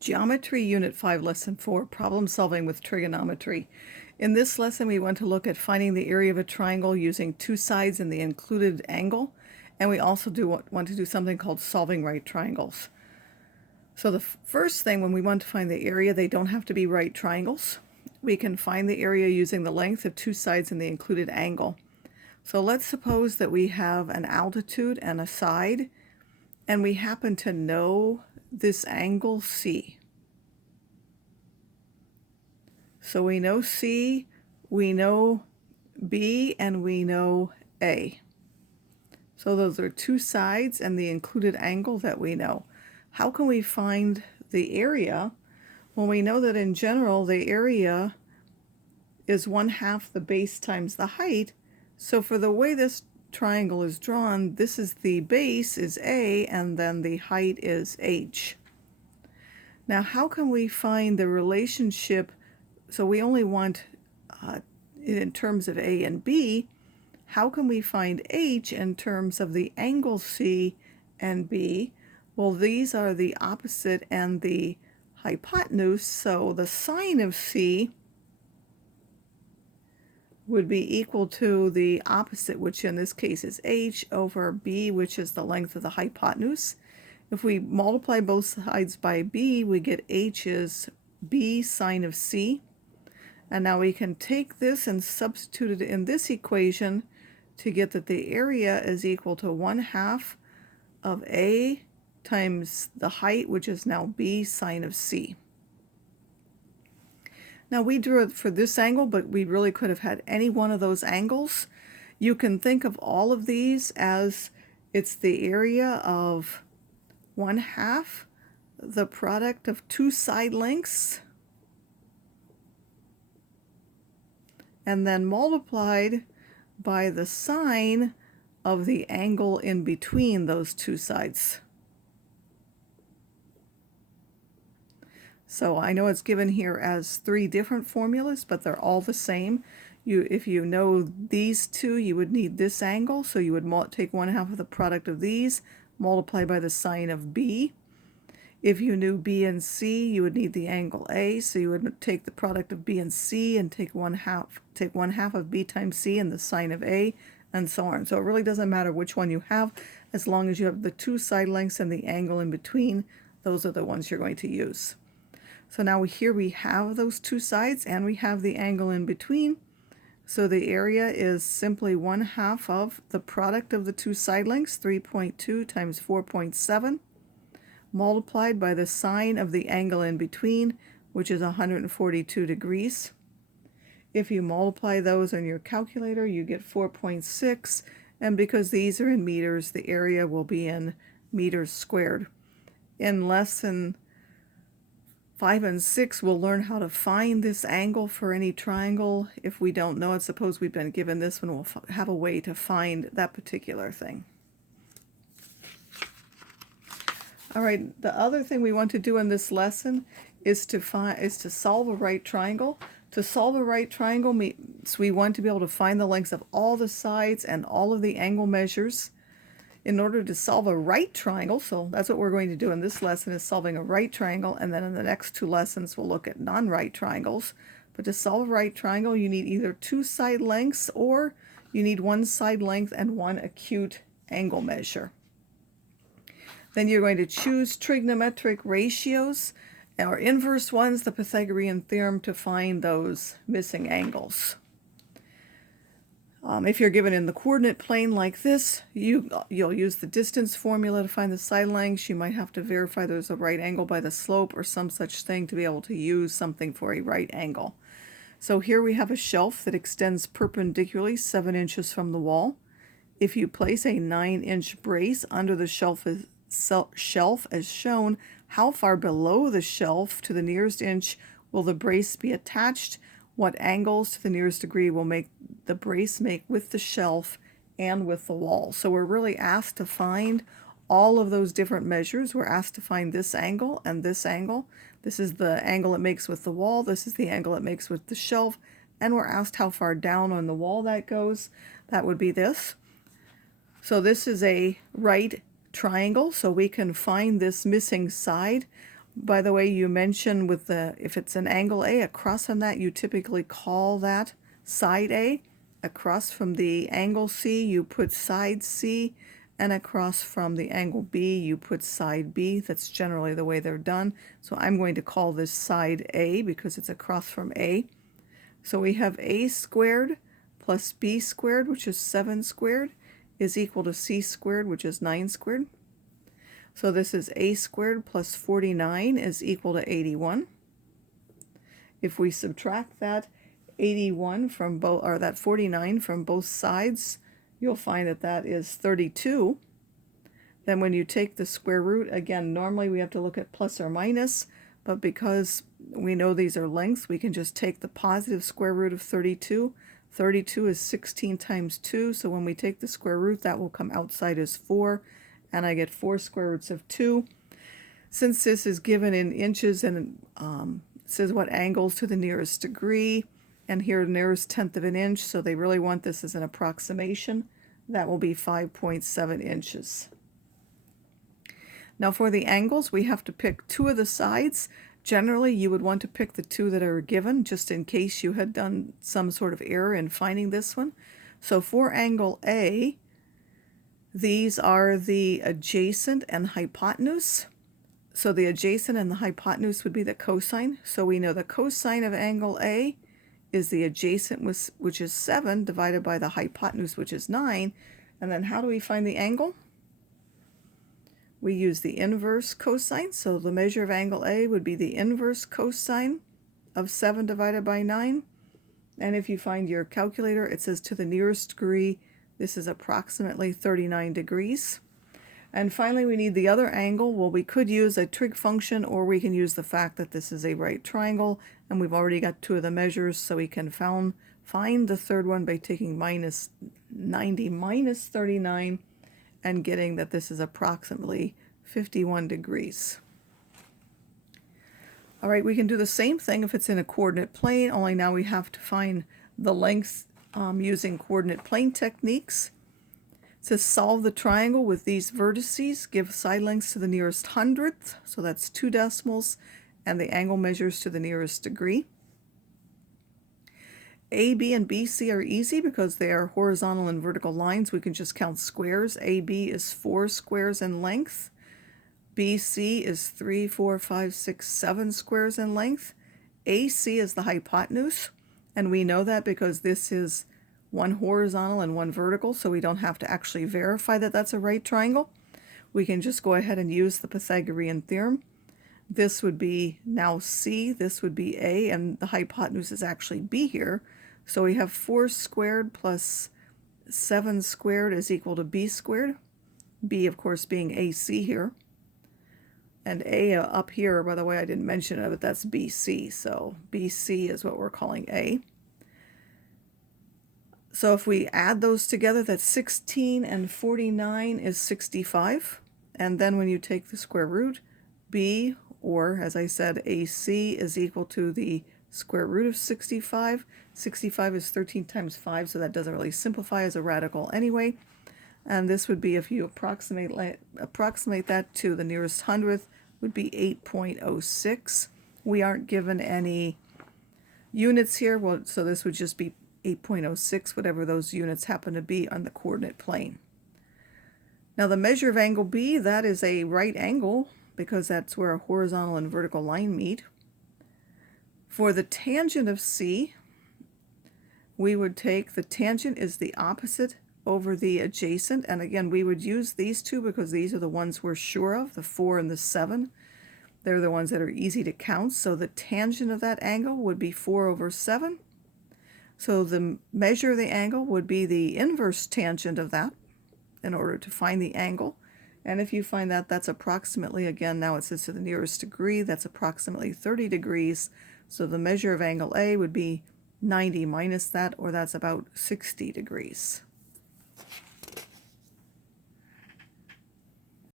Geometry Unit 5, Lesson 4, Problem Solving with Trigonometry. In this lesson, we want to look at finding the area of a triangle using two sides and the included angle, and we also want to do something called solving right triangles. So the first thing, when we want to find the area, they don't have to be right triangles. We can find the area using the length of two sides and the included angle. So let's suppose that we have an altitude and a side, and we happen to know this angle C. So we know C, we know B, and we know A. So those are two sides and the included angle that we know. How can we find the area? Well, we know that in general the area is 1/2 the base times the height. So for the way this triangle is drawn, this is the base is A and then the height is H. Now how can we find the relationship? So we only want it in terms of A and B. How can we find H in terms of the angle C and B? Well, these are the opposite and the hypotenuse, so the sine of C would be equal to the opposite, which in this case is H, over B, which is the length of the hypotenuse. If we multiply both sides by B, we get H is B sine of C. And now we can take this and substitute it in this equation to get that the area is equal to 1/2 of A times the height, which is now B sine of C. Now we drew it for this angle, but we really could have had any one of those angles. You can think of all of these as it's the area of 1/2 the product of two side lengths, and then multiplied by the sine of the angle in between those two sides. So I know it's given here as three different formulas, but they're all the same. If you know these two, you would need this angle, so you would take 1/2 of the product of these, multiply by the sine of B. If you knew B and C, you would need the angle A, so you would take the product of B and C and take 1/2 of B times C and the sine of A, and so on. So it really doesn't matter which one you have, as long as you have the two side lengths and the angle in between. Those are the ones you're going to use. So now here we have those two sides and we have the angle in between. So the area is simply 1/2 of the product of the two side lengths, 3.2 times 4.7, multiplied by the sine of the angle in between, which is 142 degrees. If you multiply those on your calculator, you get 4.6, and because these are in meters, the area will be in meters squared. In lesson 5 and 6, we'll learn how to find this angle for any triangle. If we don't know it, suppose we've been given this one, we'll have a way to find that particular thing. All right, the other thing we want to do in this lesson is to solve a right triangle. To solve a right triangle means we want to be able to find the lengths of all the sides and all of the angle measures. In order to solve a right triangle, so that's what we're going to do in this lesson, is solving a right triangle, and then in the next two lessons we'll look at non-right triangles. But to solve a right triangle, you need either two side lengths or you need one side length and one acute angle measure. Then you're going to choose trigonometric ratios or inverse ones, the Pythagorean theorem, to find those missing angles. If you're given in the coordinate plane like this, you'll use the distance formula to find the side lengths. You might have to verify there's a right angle by the slope or some such thing to be able to use something for a right angle. So here we have a shelf that extends perpendicularly 7 inches from the wall. If you place a 9-inch brace under the shelf as shown, how far below the shelf to the nearest inch will the brace be attached? What angles to the nearest degree will the brace make with the shelf and with the wall? So we're really asked to find all of those different measures. We're asked to find this angle and this angle. This is the angle it makes with the wall. This is the angle it makes with the shelf. And we're asked how far down on the wall that goes. That would be this. So this is a right triangle, so we can find this missing side. By the way, you mentioned with if it's an angle A, across from that, you typically call that side A. Across from the angle C, you put side C. And across from the angle B, you put side B. That's generally the way they're done. So I'm going to call this side A because it's across from A. So we have A squared plus B squared, which is 7 squared, is equal to C squared, which is 9 squared. So this is A squared plus 49 is equal to 81. If we subtract that 81 from both, or that 49 from both sides, you'll find that that is 32. Then when you take the square root, again, normally we have to look at plus or minus, but because we know these are lengths, we can just take the positive square root of 32. 32 is 16 times 2, so when we take the square root, that will come outside as 4, and I get 4 square roots of 2. Since this is given in inches and it says what angles to the nearest degree, and here the nearest tenth of an inch, so they really want this as an approximation. That will be 5.7 inches. Now for the angles, we have to pick 2 of the sides. Generally, you would want to pick the 2 that are given, just in case you had done some sort of error in finding this one. So for angle A, these are the adjacent and hypotenuse. So the adjacent and the hypotenuse would be the cosine. So we know the cosine of angle A is the adjacent, which is 7, divided by the hypotenuse, which is 9. And then how do we find the angle? We use the inverse cosine. So the measure of angle A would be the inverse cosine of 7 divided by 9. And if you find your calculator, it says to the nearest degree, this is approximately 39 degrees. And finally, we need the other angle. Well, we could use a trig function, or we can use the fact that this is a right triangle, and we've already got 2 of the measures, so we can find the third one by taking minus 90 minus 39 and getting that this is approximately 51 degrees. All right, we can do the same thing if it's in a coordinate plane, only now we have to find the lengths using coordinate plane techniques. It says solve the triangle with these vertices, give side lengths to the nearest hundredth, so that's 2 decimals, and the angle measures to the nearest degree. A, B, and BC are easy because they are horizontal and vertical lines. We can just count squares. AB is 4 squares in length. BC is 3, 4, 5, 6, 7 squares in length. AC is the hypotenuse, and we know that because this is one horizontal and one vertical, so we don't have to actually verify that that's a right triangle. We can just go ahead and use the Pythagorean theorem. This would be now C, this would be A, and the hypotenuse is actually B here. So we have 4 squared plus 7 squared is equal to B squared. B, of course, being AC here. And A up here, by the way, I didn't mention it, but that's BC. So BC is what we're calling A. So if we add those together, that's 16 and 49 is 65. And then when you take the square root, B, or as I said, AC is equal to the square root of 65. 65 is 13 times 5, so that doesn't really simplify as a radical anyway. And this would be, if you approximate that to the nearest hundredth, would be 8.06. We aren't given any units here, well, so this would just be 8.06, whatever those units happen to be on the coordinate plane. Now the measure of angle B, that is a right angle because that's where a horizontal and vertical line meet. For the tangent of C, we would take the tangent is the opposite over the adjacent, and again we would use these two because these are the ones we're sure of, the 4 and the 7. They're the ones that are easy to count, so the tangent of that angle would be 4 over 7. So the measure of the angle would be the inverse tangent of that in order to find the angle. And if you find that, that's approximately, again, now it says to the nearest degree, that's approximately 30 degrees. So the measure of angle A would be 90 minus that, or that's about 60 degrees.